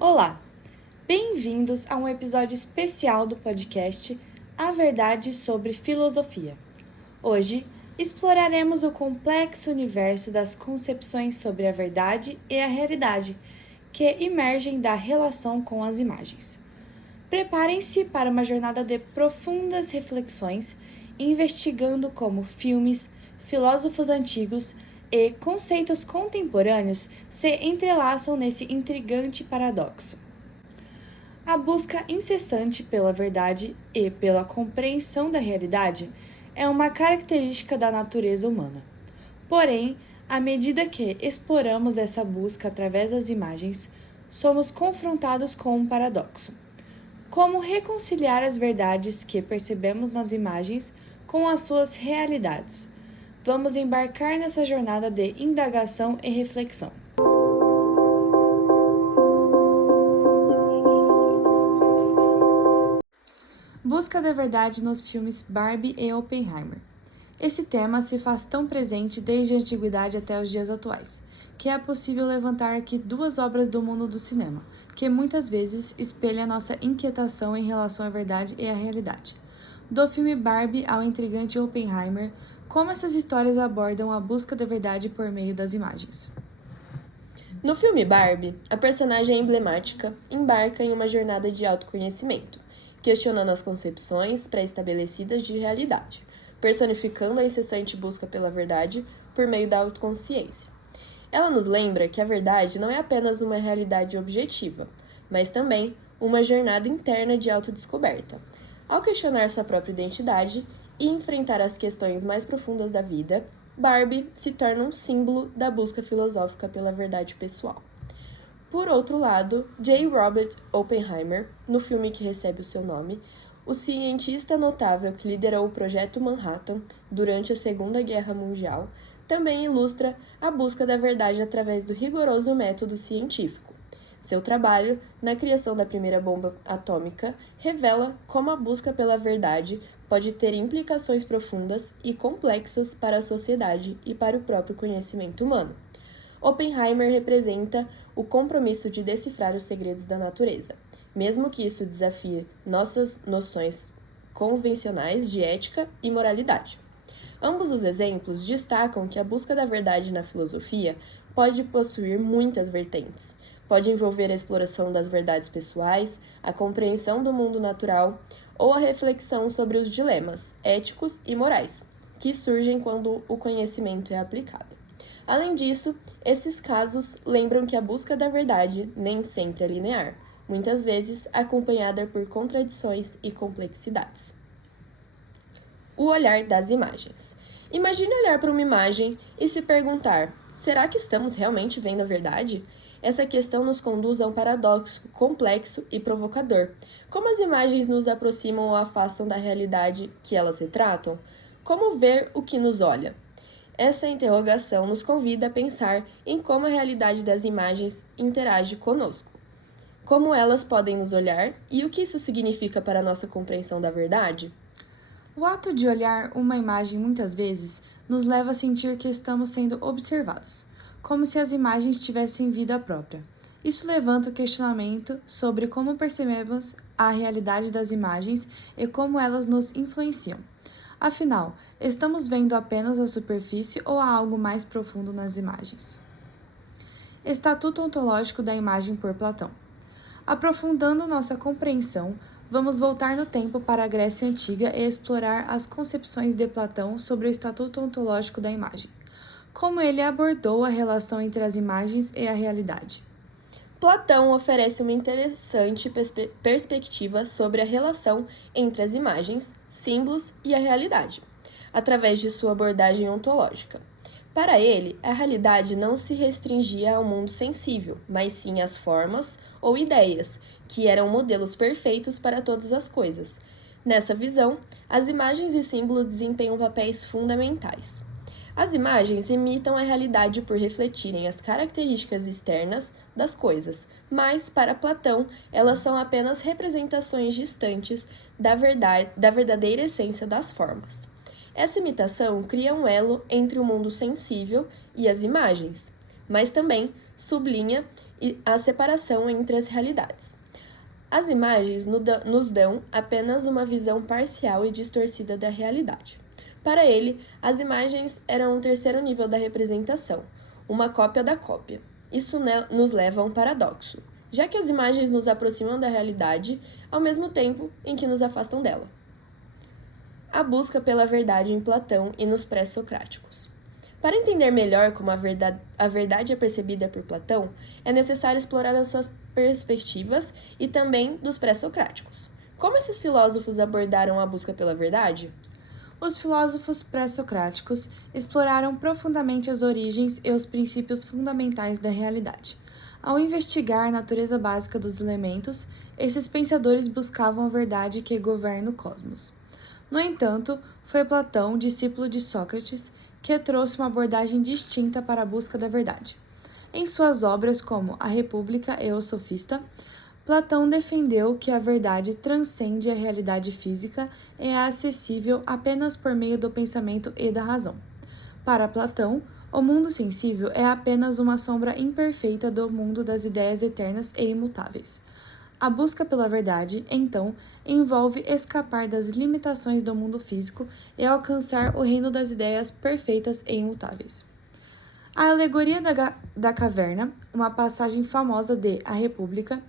Olá, bem-vindos a um episódio especial do podcast A Verdade sobre Filosofia. Hoje exploraremos o complexo universo das concepções sobre a verdade e a realidade que emergem da relação com as imagens. Preparem-se para uma jornada de profundas reflexões, investigando como filmes, filósofos antigos e conceitos contemporâneos se entrelaçam nesse intrigante paradoxo. A busca incessante pela verdade e pela compreensão da realidade é uma característica da natureza humana. Porém, à medida que exploramos essa busca através das imagens, somos confrontados com um paradoxo. Como reconciliar as verdades que percebemos nas imagens com as suas realidades? Vamos embarcar nessa jornada de indagação e reflexão. Busca da verdade nos filmes Barbie e Oppenheimer. Esse tema se faz tão presente desde a antiguidade até os dias atuais, que é possível levantar aqui duas obras do mundo do cinema, que muitas vezes espelham nossa inquietação em relação à verdade e à realidade. Do filme Barbie ao intrigante Oppenheimer, como essas histórias abordam a busca da verdade por meio das imagens. No filme Barbie, a personagem emblemática embarca em uma jornada de autoconhecimento, questionando as concepções pré-estabelecidas de realidade, personificando a incessante busca pela verdade por meio da autoconsciência. Ela nos lembra que a verdade não é apenas uma realidade objetiva, mas também uma jornada interna de autodescoberta. Ao questionar sua própria identidade e enfrentar as questões mais profundas da vida, Barbie se torna um símbolo da busca filosófica pela verdade pessoal. Por outro lado, J. Robert Oppenheimer, no filme que recebe o seu nome, o cientista notável que liderou o Projeto Manhattan durante a Segunda Guerra Mundial, também ilustra a busca da verdade através do rigoroso método científico. Seu trabalho, na criação da primeira bomba atômica, revela como a busca pela verdade pode ter implicações profundas e complexas para a sociedade e para o próprio conhecimento humano. Oppenheimer representa o compromisso de decifrar os segredos da natureza, mesmo que isso desafie nossas noções convencionais de ética e moralidade. Ambos os exemplos destacam que a busca da verdade na filosofia pode possuir muitas vertentes. Pode envolver a exploração das verdades pessoais, a compreensão do mundo natural ou a reflexão sobre os dilemas éticos e morais, que surgem quando o conhecimento é aplicado. Além disso, esses casos lembram que a busca da verdade nem sempre é linear, muitas vezes acompanhada por contradições e complexidades. O olhar das imagens. Imagine olhar para uma imagem e se perguntar: será que estamos realmente vendo a verdade? Essa questão nos conduz a um paradoxo complexo e provocador. Como as imagens nos aproximam ou afastam da realidade que elas retratam? Como ver o que nos olha? Essa interrogação nos convida a pensar em como a realidade das imagens interage conosco, como elas podem nos olhar e o que isso significa para a nossa compreensão da verdade. O ato de olhar uma imagem muitas vezes nos leva a sentir que estamos sendo observados, como se as imagens tivessem vida própria. Isso levanta o questionamento sobre como percebemos a realidade das imagens e como elas nos influenciam. Afinal, estamos vendo apenas a superfície ou há algo mais profundo nas imagens? Estatuto ontológico da imagem por Platão. Aprofundando nossa compreensão, vamos voltar no tempo para a Grécia Antiga e explorar as concepções de Platão sobre o estatuto ontológico da imagem. Como ele abordou a relação entre as imagens e a realidade. Platão oferece uma interessante perspectiva sobre a relação entre as imagens, símbolos e a realidade, através de sua abordagem ontológica. Para ele, a realidade não se restringia ao mundo sensível, mas sim às formas ou ideias, que eram modelos perfeitos para todas as coisas. Nessa visão, as imagens e símbolos desempenham papéis fundamentais. As imagens imitam a realidade por refletirem as características externas das coisas, mas, para Platão, elas são apenas representações distantes da verdadeira essência das formas. Essa imitação cria um elo entre o mundo sensível e as imagens, mas também sublinha a separação entre as realidades. As imagens nos dão apenas uma visão parcial e distorcida da realidade. Para ele, as imagens eram um terceiro nível da representação, uma cópia da cópia. Isso nos leva a um paradoxo, já que as imagens nos aproximam da realidade, ao mesmo tempo em que nos afastam dela. A busca pela verdade em Platão e nos pré-socráticos. Para entender melhor como a verdade é percebida por Platão, é necessário explorar as suas perspectivas e também dos pré-socráticos. Como esses filósofos abordaram a busca pela verdade? Os filósofos pré-socráticos exploraram profundamente as origens e os princípios fundamentais da realidade. Ao investigar a natureza básica dos elementos, esses pensadores buscavam a verdade que governa o cosmos. No entanto, foi Platão, discípulo de Sócrates, que trouxe uma abordagem distinta para a busca da verdade. Em suas obras como A República e O Sofista, Platão defendeu que a verdade transcende a realidade física e é acessível apenas por meio do pensamento e da razão. Para Platão, o mundo sensível é apenas uma sombra imperfeita do mundo das ideias eternas e imutáveis. A busca pela verdade, então, envolve escapar das limitações do mundo físico e alcançar o reino das ideias perfeitas e imutáveis. A alegoria da caverna, uma passagem famosa de A República,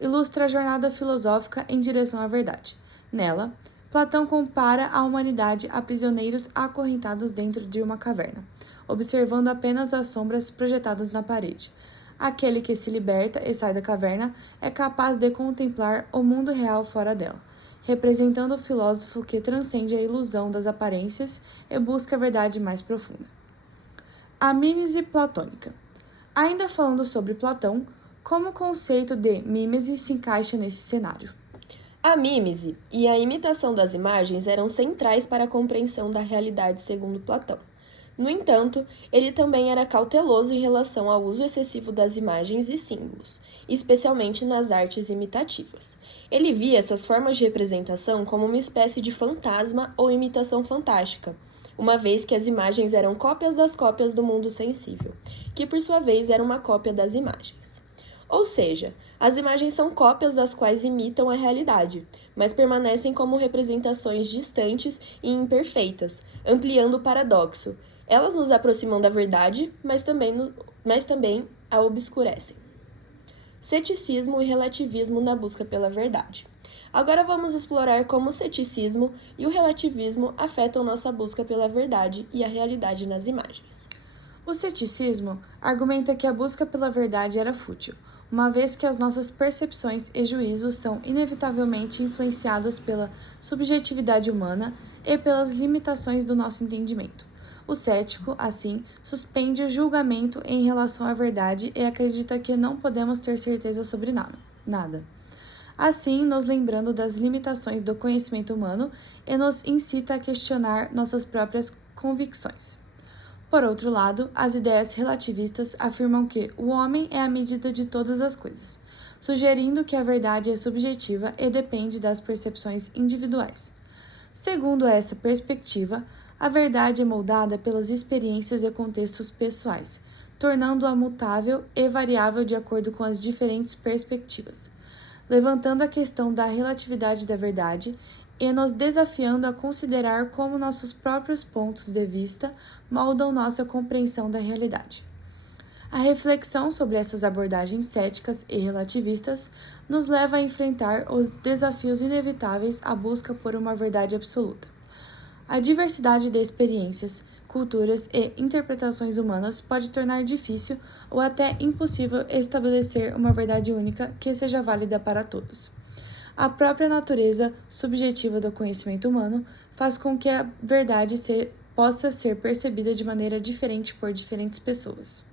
ilustra a jornada filosófica em direção à verdade. Nela, Platão compara a humanidade a prisioneiros acorrentados dentro de uma caverna, observando apenas as sombras projetadas na parede. Aquele que se liberta e sai da caverna é capaz de contemplar o mundo real fora dela, representando o filósofo que transcende a ilusão das aparências e busca a verdade mais profunda. A mímese platônica. Ainda falando sobre Platão, como o conceito de mímese se encaixa nesse cenário? A mímese e a imitação das imagens eram centrais para a compreensão da realidade segundo Platão. No entanto, ele também era cauteloso em relação ao uso excessivo das imagens e símbolos, especialmente nas artes imitativas. Ele via essas formas de representação como uma espécie de fantasma ou imitação fantástica, uma vez que as imagens eram cópias das cópias do mundo sensível, que por sua vez era uma cópia das imagens. Ou seja, as imagens são cópias das quais imitam a realidade, mas permanecem como representações distantes e imperfeitas, ampliando o paradoxo. Elas nos aproximam da verdade, mas também a obscurecem. Ceticismo e relativismo na busca pela verdade. Agora vamos explorar como o ceticismo e o relativismo afetam nossa busca pela verdade e a realidade nas imagens. O ceticismo argumenta que a busca pela verdade era fútil, uma vez que as nossas percepções e juízos são inevitavelmente influenciados pela subjetividade humana e pelas limitações do nosso entendimento. O cético, assim, suspende o julgamento em relação à verdade e acredita que não podemos ter certeza sobre nada. Assim, nos lembrando das limitações do conhecimento humano e nos incita a questionar nossas próprias convicções. Por outro lado, as ideias relativistas afirmam que o homem é a medida de todas as coisas, sugerindo que a verdade é subjetiva e depende das percepções individuais. Segundo essa perspectiva, a verdade é moldada pelas experiências e contextos pessoais, tornando-a mutável e variável de acordo com as diferentes perspectivas, levantando a questão da relatividade da verdade e nos desafiando a considerar como nossos próprios pontos de vista moldam nossa compreensão da realidade. A reflexão sobre essas abordagens céticas e relativistas nos leva a enfrentar os desafios inevitáveis à busca por uma verdade absoluta. A diversidade de experiências, culturas e interpretações humanas pode tornar difícil ou até impossível estabelecer uma verdade única que seja válida para todos. A própria natureza subjetiva do conhecimento humano faz com que a verdade possa ser percebida de maneira diferente por diferentes pessoas.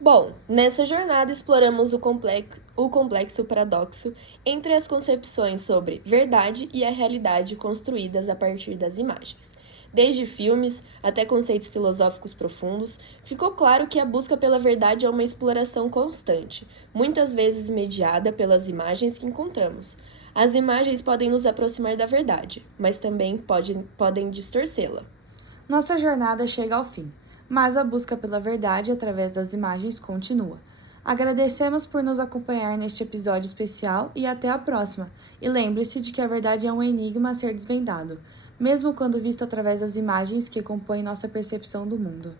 Bom, nessa jornada exploramos o complexo paradoxo entre as concepções sobre verdade e a realidade construídas a partir das imagens. Desde filmes até conceitos filosóficos profundos, ficou claro que a busca pela verdade é uma exploração constante, muitas vezes mediada pelas imagens que encontramos. As imagens podem nos aproximar da verdade, mas também podem distorcê-la. Nossa jornada chega ao fim, mas a busca pela verdade através das imagens continua. Agradecemos por nos acompanhar neste episódio especial e até a próxima. E lembre-se de que a verdade é um enigma a ser desvendado, mesmo quando visto através das imagens que compõem nossa percepção do mundo.